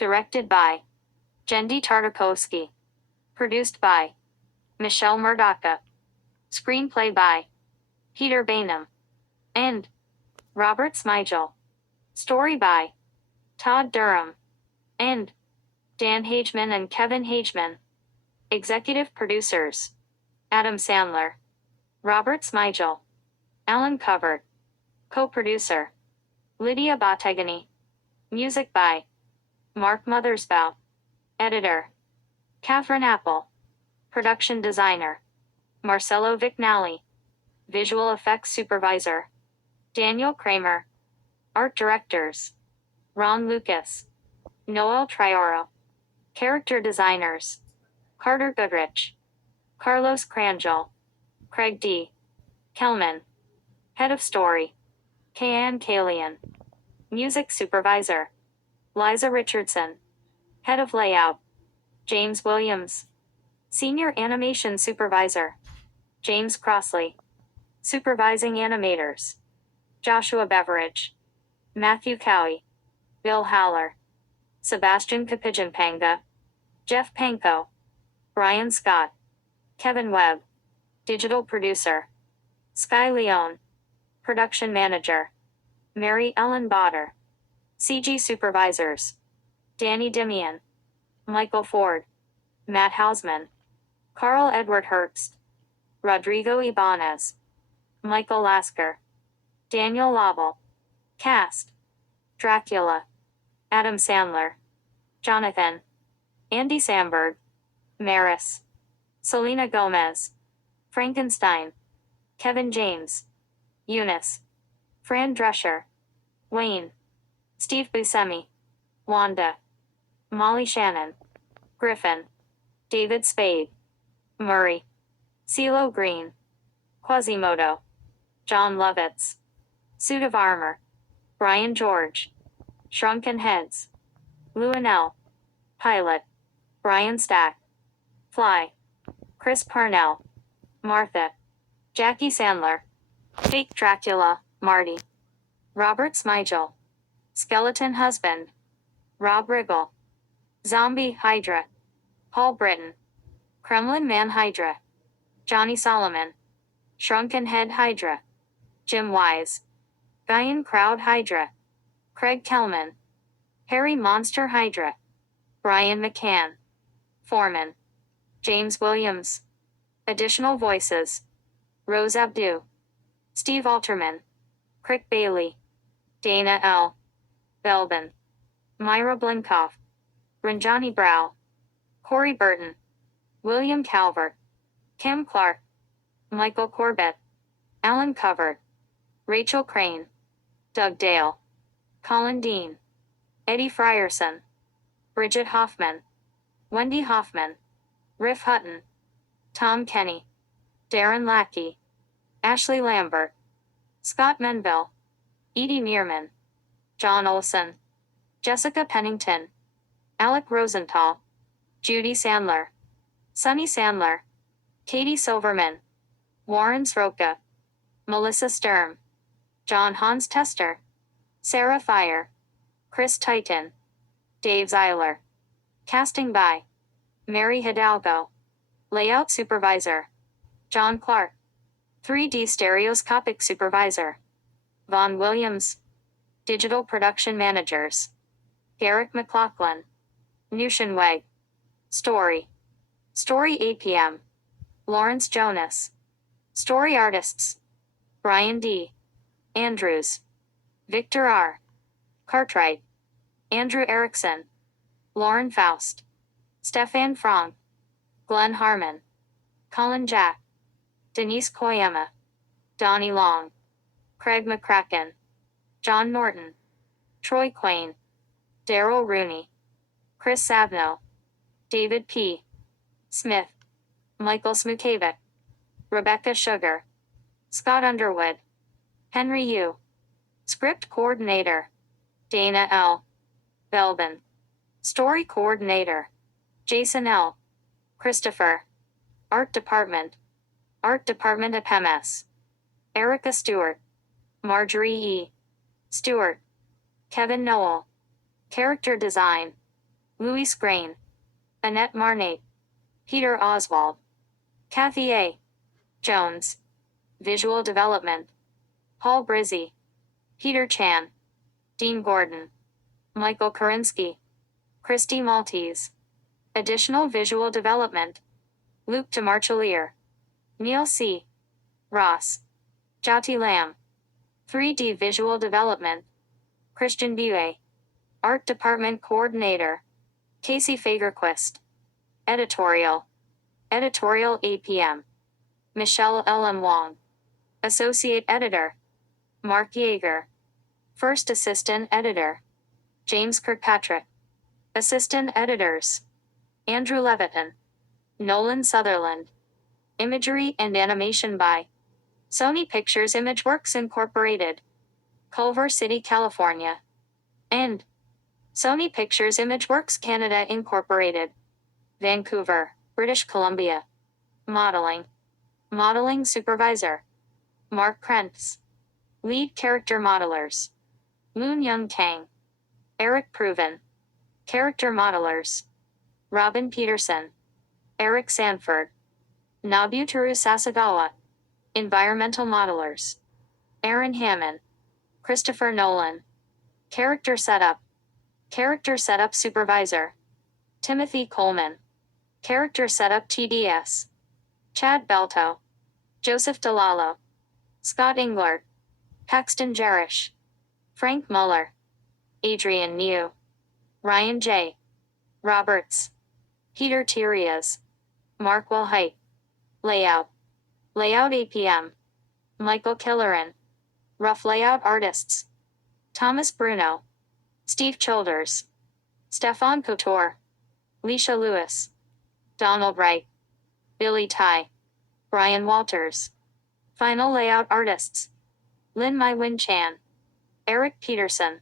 Directed by Jendi Tartakovsky. Produced by Michelle Murdoka. Screenplay by Peter Bainham and Robert Smigel. Story by Todd Durham and Dan Hageman and Kevin Hageman. Executive producers Adam Sandler, Robert Smigel, Alan Covert. Co-producer Lydia Bottegani. Music by Mark Mothersbaugh. Editor Catherine Apple. Production designer Marcelo Vignali. Visual effects supervisor Daniel Kramer. Art directors Ron Lucas, Noel Trioro. Character designers Carter Goodrich, Carlos Cranjol, Craig D. Kelman. Head of story Kayan Kalian. Music supervisor Liza Richardson. Head of layout James Williams. Senior animation supervisor James Crossley. Supervising animators Joshua Beveridge, Matthew Cowie, Bill Howler, Sebastian Kapijinpanga, Jeff Panko, Brian Scott, Kevin Webb. Digital producer Sky Leone. Production manager Mary Ellen Botter. CG supervisors Danny Dimian, Michael Ford, Matt Hausman, Carl Edward Herbst, Rodrigo Ibanez, Michael Lasker, Daniel Laval. Cast Dracula, Adam Sandler, Jonathan, Andy Samberg, Maris, Selena Gomez, Frankenstein, Kevin James, Eunice, Fran Drescher, Wayne, Steve Buscemi, Wanda, Molly Shannon, Griffin, David Spade, Murray, CeeLo Green, Quasimodo, John Lovitz, Suit of Armor, Brian George, Shrunken Heads, Luanell, Pilot, Brian Stack, Fly, Chris Parnell, Martha, Jackie Sandler, Fake Dracula, Marty, Robert Smigel, Skeleton Husband, Rob Riggle, Zombie Hydra, Paul Britton, Kremlin Man Hydra, Johnny Solomon, Shrunken Head Hydra, Jim Wise, Guyan Crowd Hydra, Craig Kelman, Harry Monster Hydra, Brian McCann, Foreman, James Williams. Additional voices Rose Abdu, Steve Alterman, Crick Bailey, Dana L. Belbin, Myra Blinkoff, Ranjani Brow, Corey Burton, William Calvert, Kim Clark, Michael Corbett, Alan Covert, Rachel Crane, Doug Dale, Colin Dean, Eddie Frierson, Bridget Hoffman, Wendy Hoffman, Riff Hutton, Tom Kenny, Darren Lackey, Ashley Lambert, Scott Menville, Edie Meerman, John Olson, Jessica Pennington, Alec Rosenthal, Judy Sandler, Sunny Sandler, Katie Silverman, Warren Sroka, Melissa Sturm, John Hans Tester, Sarah Fire, Chris Titan, Dave Zeiler. Casting by Mary Hidalgo. Layout supervisor John Clark. 3D stereoscopic supervisor Vaughn Williams. Digital production managers Garrick McLaughlin, Nushin Weg. Story 8 p.m. Lawrence Jonas. Story artists Brian D. Andrews, Victor R. Cartwright, Andrew Erickson, Lauren Faust, Stefan Frank, Glenn Harmon, Colin Jack, Denise Koyama, Donnie Long, Craig McCracken, John Norton, Troy Quayne, Daryl Rooney, Chris Savno, David P. Smith, Michael Smukavic, Rebecca Sugar, Scott Underwood, Henry Yu. Script coordinator Dana L. Belbin. Story coordinator Jason L. Christopher. Art department of MS. Erica Stewart, Marjorie E. Stewart, Kevin Noel. Character design Louis Grain, Annette Marnate, Peter Oswald, Kathy A. Jones. Visual Development, Paul Brizzi, Peter Chan, Dean Gordon, Michael Korinsky, Christy Maltese. Additional Visual Development, Luke DeMarchelier, Neil C. Ross, Jyoti Lam. 3D Visual Development, Christian Bue. Art Department Coordinator, Casey Fagerquist. Editorial, Editorial APM, Michelle L.M. Wong. Associate Editor, Mark Yeager. First Assistant Editor, James Kirkpatrick. Assistant Editors, Andrew Leviton, Nolan Sutherland. Imagery and Animation by Sony Pictures Imageworks Incorporated, Culver City, California, and Sony Pictures Imageworks Canada Incorporated, Vancouver, British Columbia. Modeling, Modeling Supervisor, Mark Krentz. Lead Character Modelers, Moon Young Kang, Eric Proven. Character Modelers, Robin Peterson, Eric Sanford, Nobutaru Sasagawa. Environmental Modelers, Aaron Hammond, Christopher Nolan. Character Setup, Character Setup Supervisor, Timothy Coleman. Character Setup TDS, Chad Belto, Joseph Delalo, Scott Englert, Paxton Jerish, Frank Muller, Adrian New, Ryan J. Roberts, Peter Tirias, Mark Wilhite. Layout, Layout APM, Michael Killeran. Rough Layout Artists, Thomas Bruno, Steve Childers, Stefan Couture, Leisha Lewis, Donald Wright, Billy Ty, Brian Walters. Final Layout Artists, Lin Mai Win Chan, Eric Peterson,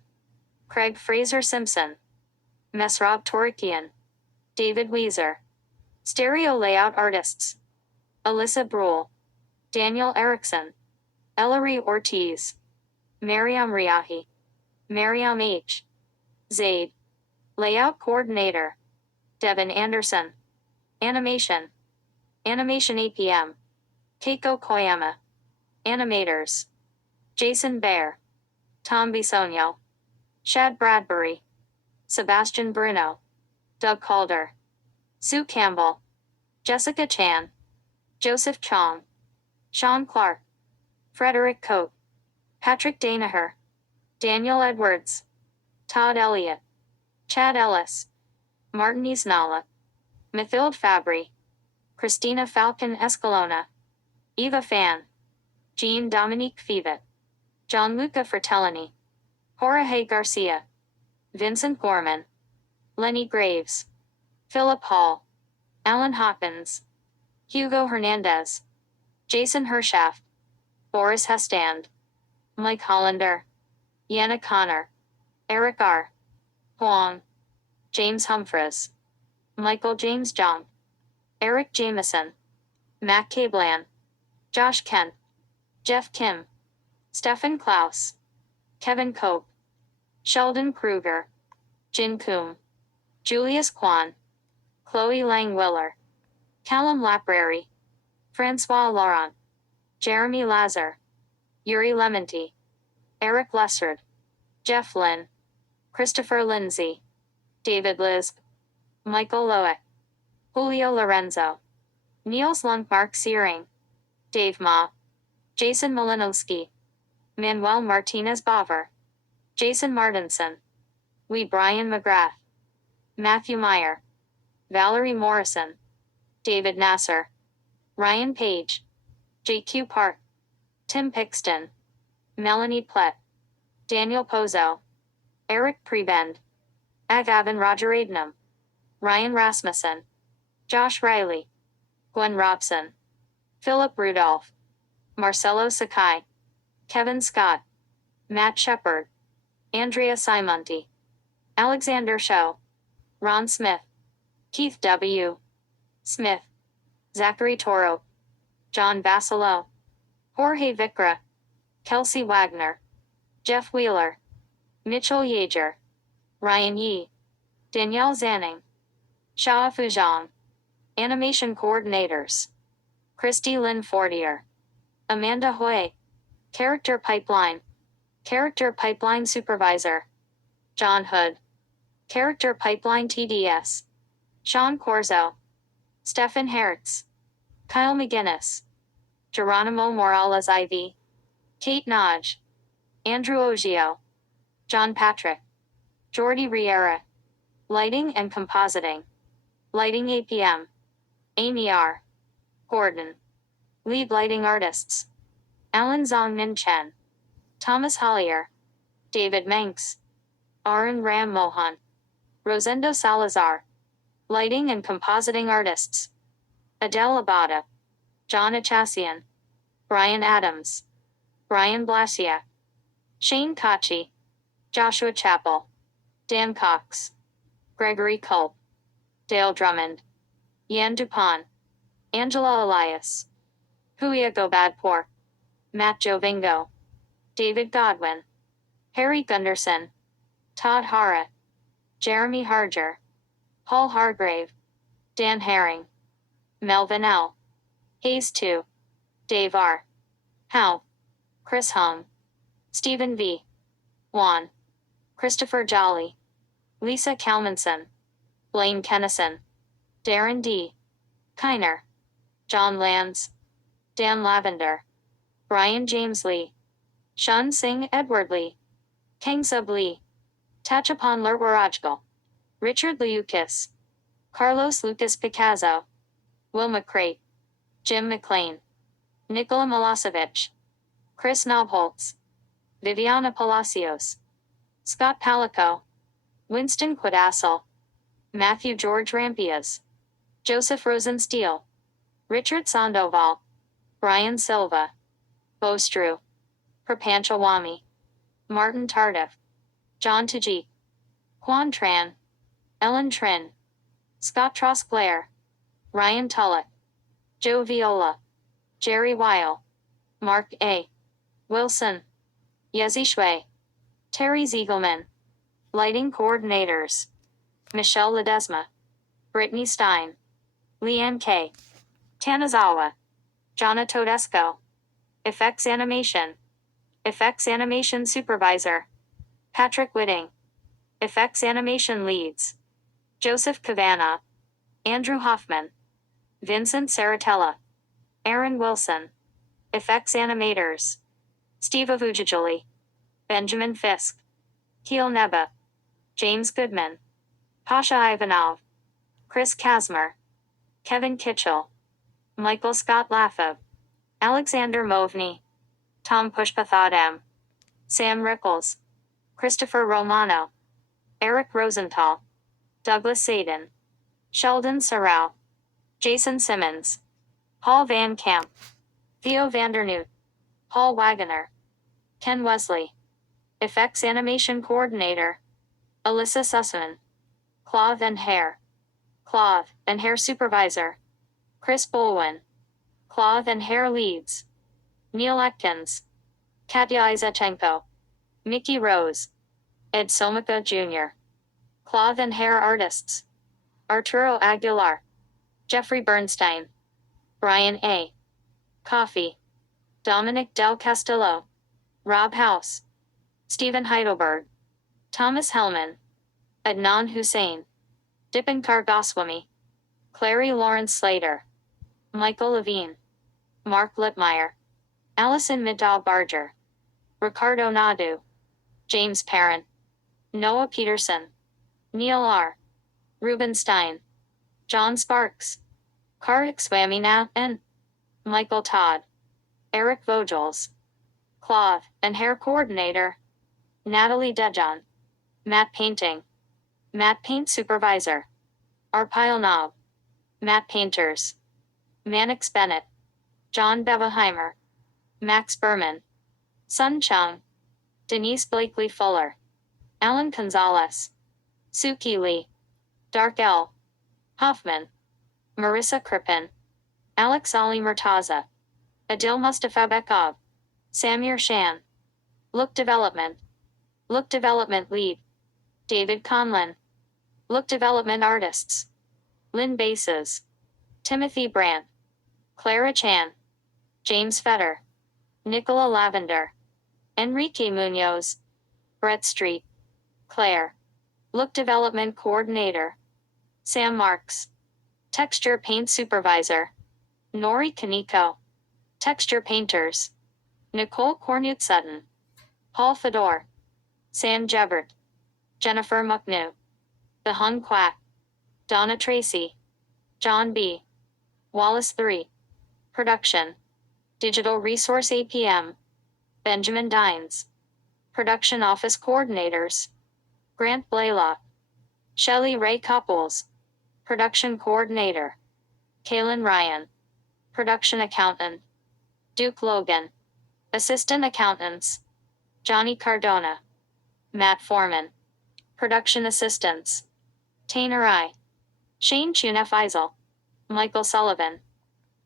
Craig Fraser Simpson, Mesrob Torikian, David Weezer. Stereo Layout Artists, Alyssa Brule, Daniel Erickson, Ellery Ortiz, Mariam Riahi, Mariam H. Zaid. Layout Coordinator, Devin Anderson. Animation, Animation APM, Keiko Koyama. Animators, Jason Baer, Tom Bisogno, Shad Bradbury, Sebastian Bruno, Doug Calder, Sue Campbell, Jessica Chan, Joseph Chong, Sean Clark, Frederick Coate, Patrick Danaher, Daniel Edwards, Todd Elliott, Chad Ellis, Martin Isnala, Mathilde Fabry, Christina Falcon Escalona, Eva Fan, Jean Dominique Fivet, Gianluca Fratellini, Jorge Garcia, Vincent Gorman, Lenny Graves, Philip Hall, Alan Hawkins, Hugo Hernandez, Jason Hershaft, Boris Hestand, Mike Hollander, Yana Connor, Eric R. Huang, James Humphreys, Michael James Jong, Eric Jameson, Matt Cablan, Josh Kent, Jeff Kim, Stefan Klaus, Kevin Cope, Sheldon Kruger, Jin Koom, Julius Kwan, Chloe Lang-Willer, Callum Laprairie, Francois Laurent, Jeremy Lazar, Yuri Lementi, Eric Lessard, Jeff Lynn, Christopher Lindsay, David Lisp, Michael Loeck, Julio Lorenzo, Niels Lundmark Searing, Dave Ma, Jason Malinowski, Manuel Martinez Baver, Jason Martinson, Lee Brian McGrath, Matthew Meyer, Valerie Morrison, David Nasser, Ryan Page, J.Q. Park, Tim Pixton, Melanie Plett, Daniel Pozo, Eric Prebend, Agavin Roger Adnam, Ryan Rasmussen, Josh Riley, Gwen Robson, Philip Rudolph, Marcelo Sakai, Kevin Scott, Matt Shepard, Andrea Simonti, Alexander Show, Ron Smith, Keith W. Smith, Zachary Toro, John Bassilo, Jorge Vicra, Kelsey Wagner, Jeff Wheeler, Mitchell Yeager, Ryan Yee, Danielle Zanning. Xia Fuzhang. Animation coordinators. Christy Lynn Fortier. Amanda Hui. Character pipeline. Character pipeline supervisor. John Hood. Character pipeline TDS. Sean Corzo. Stefan Hertz. Kyle McGinnis. Geronimo Morales IV. Kate Nodge. Andrew Oggio. John Patrick. Jordi Riera. Lighting and compositing. Lighting APM. Amy R. Gordon. Lead lighting artists. Alan Zong Nin Chen. Thomas Hollier. David Manx. Arun Ram Mohan. Rosendo Salazar. Lighting and compositing artists. Adele Abada. John Achassian. Brian Adams. Brian Blasiak. Shane Kachi. Joshua Chappell. Dan Cox. Gregory Culp. Dale Drummond. Yan Dupont. Angela Elias. Huya Gobadpour. Matt Jovingo. David Godwin. Harry Gunderson. Todd Hara. Jeremy Harger. Paul Hargrave. Dan Herring. Melvin L. Hayes 2. Dave R. Howe. Chris Hung. Stephen V. Juan. Christopher Jolly. Lisa Kalmanson. Blaine Kennison. Darren D. Kiner. John Lands. Dan Lavender. Brian James Lee. Shun Singh Edward Lee. Kengsub Lee. Tachapan Lurwarajgal. Richard Liukis. Carlos Lucas Picasso. Will McCrate. Jim McLean. Nikola Milosevic. Chris Knobholtz. Viviana Palacios. Scott Palico. Winston Quadassel. Matthew George Rampias. Joseph Rosensteel. Richard Sandoval. Brian Silva. Bo Strew. Prapancha Wami. Martin Tardif. John Tajik. Juan Tran. Ellen Trin. Scott Trosclair. Ryan Tullock. Joe Viola. Jerry Weil. Mark A. Wilson. Yezi Shui. Terry Ziegelman. Lighting coordinators. Michelle Ledesma. Brittany Stein. Leanne K. Tanazawa. Jonna Todesco. Effects Animation. Effects Animation Supervisor. Patrick Whitting. Effects Animation Leads. Joseph Cavanagh. Andrew Hoffman. Vincent Saratella. Aaron Wilson. Effects Animators. Steve Avujajoli. Benjamin Fisk. Keel Neba. James Goodman. Pasha Ivanov. Chris Kasmer. Kevin Kitchell. Michael Scott Laffov. Alexander Movny. Tom Pushpathodam. Sam Rickles. Christopher Romano. Eric Rosenthal. Douglas Sadin. Sheldon Sorrell. Jason Simmons. Paul Van Camp. Theo Vandernoot. Paul Wagoner. Ken Wesley. Effects Animation Coordinator. Alyssa Sussman. Cloth and Hair. Cloth and Hair Supervisor. Chris Bolwin. Cloth and Hair Leads. Neil Atkins. Katya Izachenko. Mickey Rose. Ed Somika Jr. Cloth and Hair Artists. Arturo Aguilar. Jeffrey Bernstein. Brian A. Coffey. Dominic Del Castillo. Rob House. Stephen Heidelberg. Thomas Hellman. Adnan Hussein. Dipankar Goswami. Clary Lawrence Slater. Michael Levine. Mark Lipmeyer. Allison Middahl Barger. Ricardo Nadu. James Parent. Noah Peterson. Neil R. Ruben Stein. John Sparks. Kartik Swamina and Michael Todd. Eric Vogels. Cloth and Hair Coordinator. Natalie Dejan. Matte Painting. Matte Paint Supervisor. Arpile Knob. Matte Painters. Mannix Bennett. John Beveheimer. Max Berman. Sun Chung. Denise Blakely Fuller. Alan Gonzalez. Suki Lee. Dark L. Hoffman. Marissa Crippen. Alex Ali Murtaza. Adil Mustafabekov. Samir Shan. Look Development. Look Development Lead. David Conlon. Look development artists. Lynn Bases. Timothy Brandt. Clara Chan. James Fetter. Nicola Lavender. Enrique Munoz. Brett Street. Claire. Look development coordinator. Sam Marks. Texture paint supervisor. Nori Kaneko. Texture painters. Nicole Cornute Sutton. Paul Fedor. Sam Jebert. Jennifer Mucknew. The Hung Quack. Donna Tracy. John B. Wallace 3. Production. Digital Resource APM. Benjamin Dines. Production Office Coordinators. Grant Blaylock. Shelley Ray Couples. Production Coordinator. Kaylin Ryan. Production Accountant. Duke Logan. Assistant Accountants. Johnny Cardona. Matt Foreman. Production Assistants. Tainer I. Shane Chunef-Eisel. Michael Sullivan.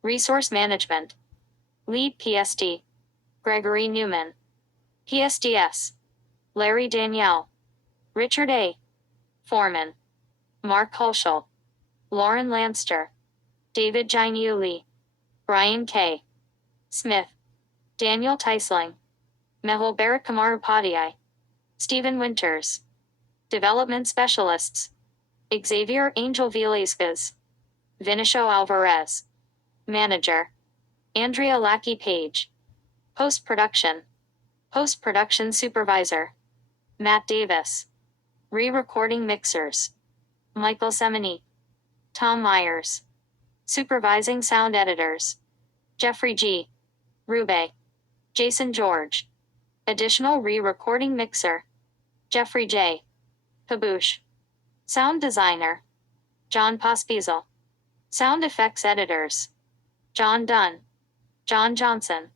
Resource Management. Lead PSD. Gregory Newman. PSDS. Larry Danielle. Richard A. Foreman. Mark Hulschel. Lauren Lanster. David Gianuli. Brian K. Smith. Daniel Teisling. Mehul Barakumarupadhyay. Stephen Winters. Development Specialists. Xavier Angel Villasquez. Vinicio Alvarez. Manager. Andrea Lackey Page. Post-production. Post-production supervisor. Matt Davis. Re-recording mixers. Michael Semeny. Tom Myers. Supervising sound editors. Jeffrey G. Rube. Jason George. Additional re-recording mixer. Jeffrey J. Kaboosh. Sound designer. John Pospisil. Sound effects editors. John Dunn. John Johnson.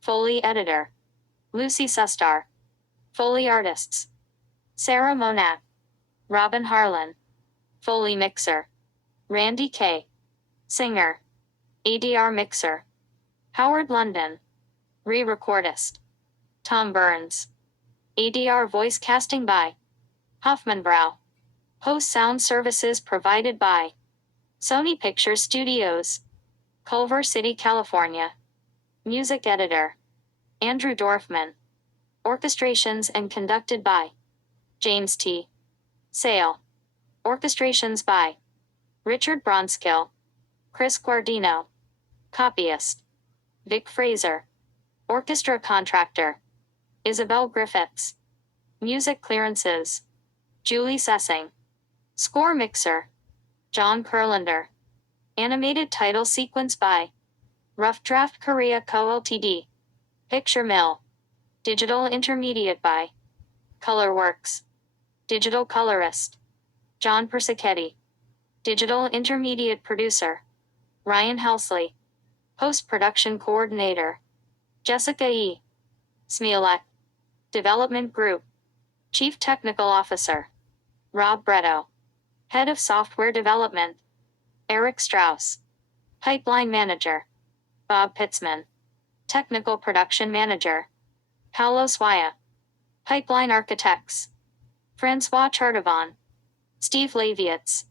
Foley editor. Lucy Sustar. Foley artists. Sarah Monat. Robin Harlan. Foley mixer. Randy K. Singer. ADR mixer. Howard London. Re-recordist. Tom Burns. ADR voice casting by Hoffmanbrow. Post sound services provided by Sony Picture Studios. Culver City, California. Music editor. Andrew Dorfman. Orchestrations and conducted by James T. Sale. Orchestrations by Richard Bronskill. Chris Guardino. Copyist. Vic Fraser. Orchestra contractor. Isabel Griffiths. Music clearances. Julie Sessing. Score mixer. John Kurlander. Animated title sequence by Rough Draft Korea Co. Ltd. Picture Mill. Digital intermediate by Colorworks. Digital colorist. John Persichetti. Digital intermediate producer. Ryan Helsley. Post-production coordinator. Jessica E. Smielek. Development Group. Chief Technical Officer. Rob Bretto. Head of Software Development. Eric Strauss. Pipeline Manager. Bob Pitzman. Technical Production Manager. Paolo Swaya. Pipeline Architects. Francois Chartavon. Steve Lavietz.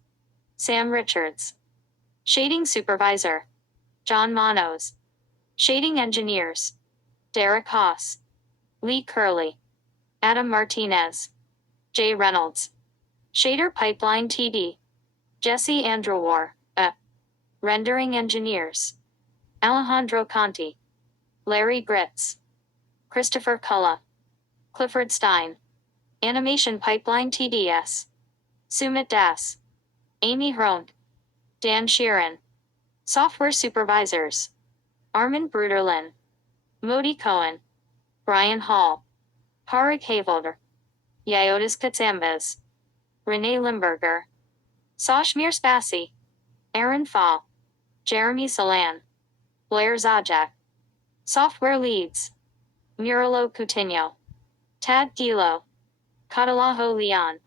Sam Richards. Shading Supervisor. John Manos. Shading Engineers. Derek Haas. Lee Curley. Adam Martinez. Jay Reynolds. Shader Pipeline TD. Jesse Andrewar. Rendering Engineers. Alejandro Conti. Larry Gritz. Christopher Culla. Clifford Stein. Animation Pipeline TDS. Sumit Das. Amy Hronk. Dan Sheeran. Software Supervisors. Armin Bruderlin. Modi Cohen. Brian Hall. Harig Havolder. Iotis Katsambas. Renee Limburger. Sashmir Spassi. Aaron Fall. Jeremy Salan. Blair Zajac. Software Leads. Murilo Coutinho. Tad Gilo. Catalajo Leon.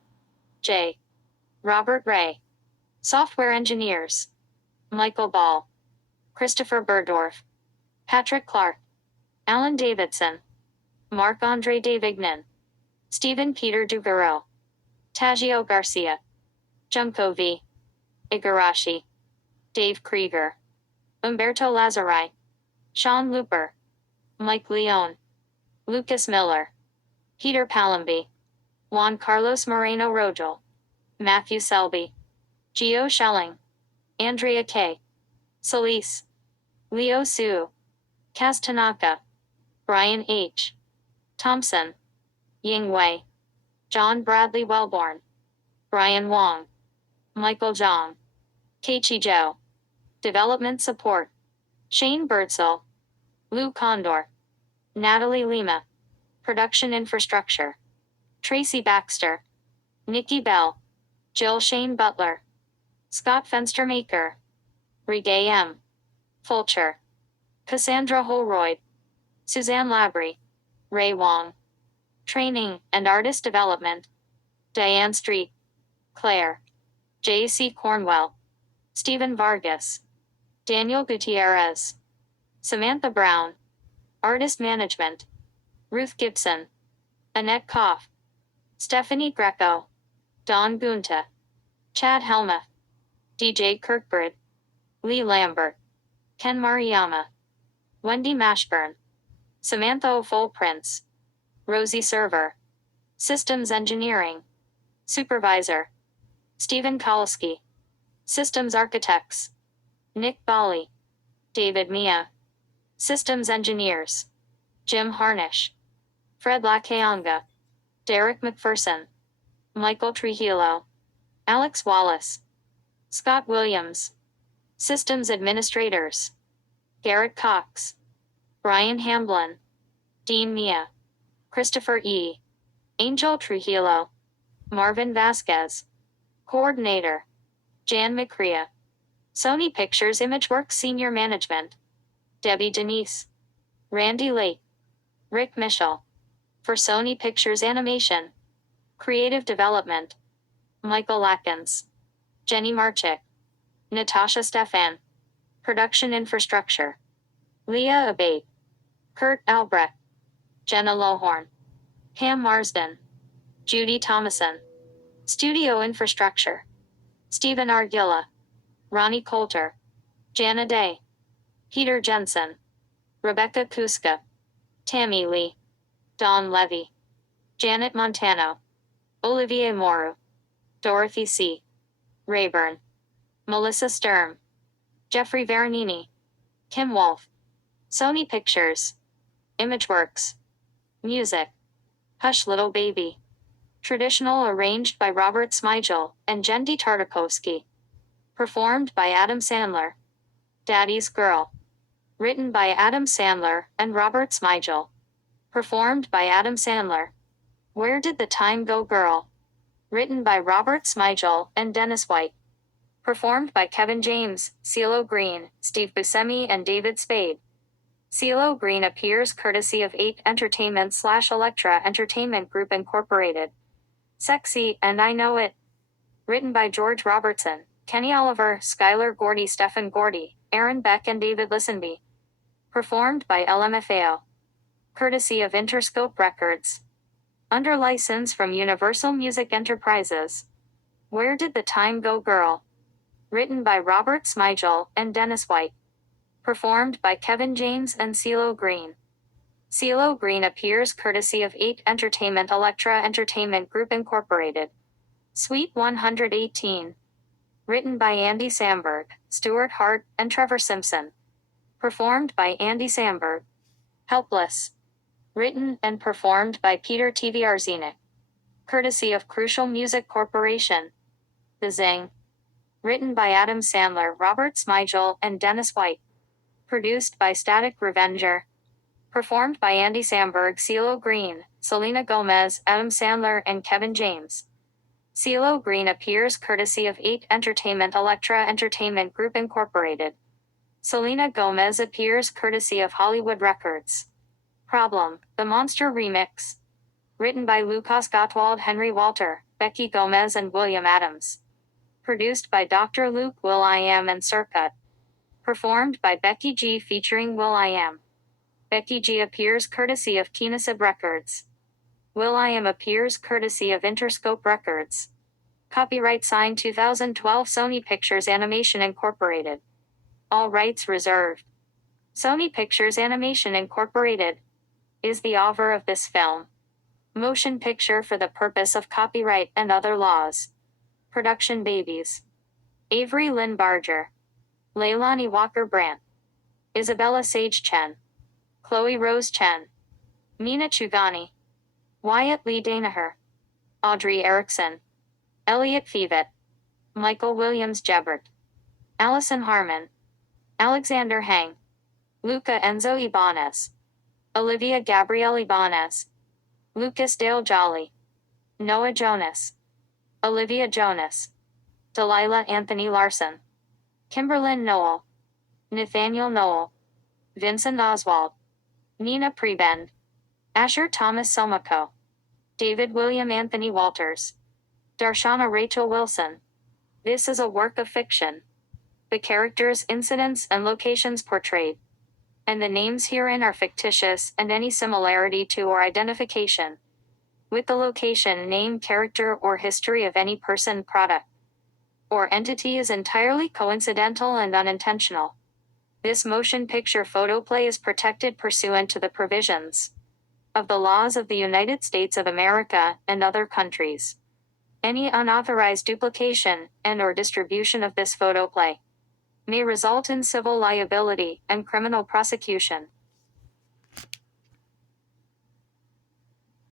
J. Robert Ray. Software Engineers. Michael Ball. Christopher Burdorf. Patrick Clark. Alan Davidson. Marc-Andre Davignon. Stephen Peter Dugaro. Tagio Garcia. Junko V. Igarashi. Dave Krieger. Umberto Lazzarini. Sean Looper. Mike Leone. Lucas Miller. Peter Palumbi. Juan Carlos Moreno Rogel. Matthew Selby. Gio Schelling. Andrea K. Solis. Leo Su. Kaz Tanaka. Brian H. Thompson. Ying Wei. John Bradley Wellborn. Brian Wong. Michael Zhang. Keiichi Zhou. Development Support. Shane Birdsall. Lou Condor. Natalie Lima. Production Infrastructure. Tracy Baxter. Nikki Bell. Jill Shane Butler. Scott Fenstermaker. Regay M. Fulcher. Cassandra Holroyd. Suzanne Labrie. Ray Wong. Training and Artist Development. Diane Street. Claire. J.C. Cornwell. Stephen Vargas. Daniel Gutierrez. Samantha Brown. Artist Management. Ruth Gibson. Annette Koff. Stephanie Greco. Don Gunta. Chad Helmuth. DJ Kirkbride. Lee Lambert. Ken Mariyama. Wendy Mashburn. Samantha O'Fole Prince. Rosie Server. Systems Engineering. Supervisor. Stephen Kowalski. Systems Architects. Nick Bali. David Mia. Systems Engineers. Jim Harnish. Fred Lakeanga. Derek McPherson. Michael Trujillo. Alex Wallace. Scott Williams. Systems Administrators. Garrett Cox. Brian Hamblin. Dean Mia. Christopher E. Angel Trujillo. Marvin Vasquez. Coordinator. Jan McCrea. Sony Pictures Imageworks Senior Management. Debbie Denise. Randy Lake. Rick Mischel. For Sony Pictures Animation. Creative Development. Michael Latkins. Jenny Marchik. Natasha Stefan. Production Infrastructure. Leah Abate. Kurt Albrecht. Jenna Lohorn. Pam Marsden. Judy Thomason. Studio Infrastructure. Stephen Argilla. Ronnie Coulter. Jana Day. Peter Jensen. Rebecca Kuska. Tammy Lee. Dawn Levy. Janet Montano. Olivier Moru. Dorothy C. Rayburn. Melissa Sturm. Jeffrey Veronini. Kim Wolf. Sony Pictures. Imageworks. Music. Hush Little Baby. Traditional arranged by Robert Smigel and Jendi Tartakovsky. Performed by Adam Sandler. Daddy's Girl. Written by Adam Sandler and Robert Smigel. Performed by Adam Sandler. Where Did the Time Go Girl? Written by Robert Smigel and Dennis White. Performed by Kevin James, CeeLo Green, Steve Buscemi and David Spade. CeeLo Green appears courtesy of 8 Entertainment/Elektra Entertainment Group Incorporated. Sexy and I Know It. Written by George Robertson, Kenny Oliver, Skylar Gordy, Stephen Gordy, Aaron Beck and David Lisenby. Performed by LMFAO. Courtesy of Interscope Records. Under license from Universal Music Enterprises. Where Did the Time Go Girl? Written by Robert Smigel and Dennis White. Performed by Kevin James and CeeLo Green. CeeLo Green appears courtesy of 8 Entertainment Elektra Entertainment Group Incorporated. Suite 118. Written by Andy Samberg, Stuart Hart, and Trevor Simpson. Performed by Andy Samberg. Helpless. Written and performed by Peter Tvrzinic. Courtesy of Crucial Music Corporation. The Zing. Written by Adam Sandler, Robert Smigel, and Dennis White. Produced by Static Revenger. Performed by Andy Samberg, CeeLo Green, Selena Gomez, Adam Sandler, and Kevin James. CeeLo Green appears courtesy of 8 Entertainment Elektra Entertainment Group Incorporated. Selena Gomez appears courtesy of Hollywood Records. Problem, The Monster Remix. Written by Lucas Gottwald, Henry Walter, Becky Gomez and William Adams. Produced by Dr. Luke, will.i.am and Circuit. Performed by Becky G featuring will.i.am. Becky G appears courtesy of Kinesib Records. will.i.am appears courtesy of Interscope Records. Copyright signed 2012 Sony Pictures Animation Incorporated. All rights reserved. Sony Pictures Animation Incorporated is the author of this film. Motion picture for the purpose of copyright and other laws. Production babies: Avery Lynn Barger, Leilani Walker Brandt, Isabella Sage Chen, Chloe Rose Chen, Mina Chugani, Wyatt Lee Danaher, Audrey Erickson, Elliot Thievett, Michael Williams Gebert, Allison Harmon, Alexander Hang, Luca Enzo Ibanez, Olivia Gabrielle Ibanez, Lucas Dale Jolly, Noah Jonas, Olivia Jonas, Delilah Anthony Larson, Kimberlyn Noel, Nathaniel Noel, Vincent Oswald, Nina Prebend, Asher Thomas Somako, David William Anthony Walters, Darshana Rachel Wilson. This is a work of fiction. The characters, incidents, and locations portrayed, and the names herein are fictitious, and any similarity to or identification with the location, name, character, or history of any person, product, or entity is entirely coincidental and unintentional. This motion picture photoplay is protected pursuant to the provisions of the laws of the United States of America and other countries. Any unauthorized duplication and/or distribution of this photoplay may result in civil liability and criminal prosecution.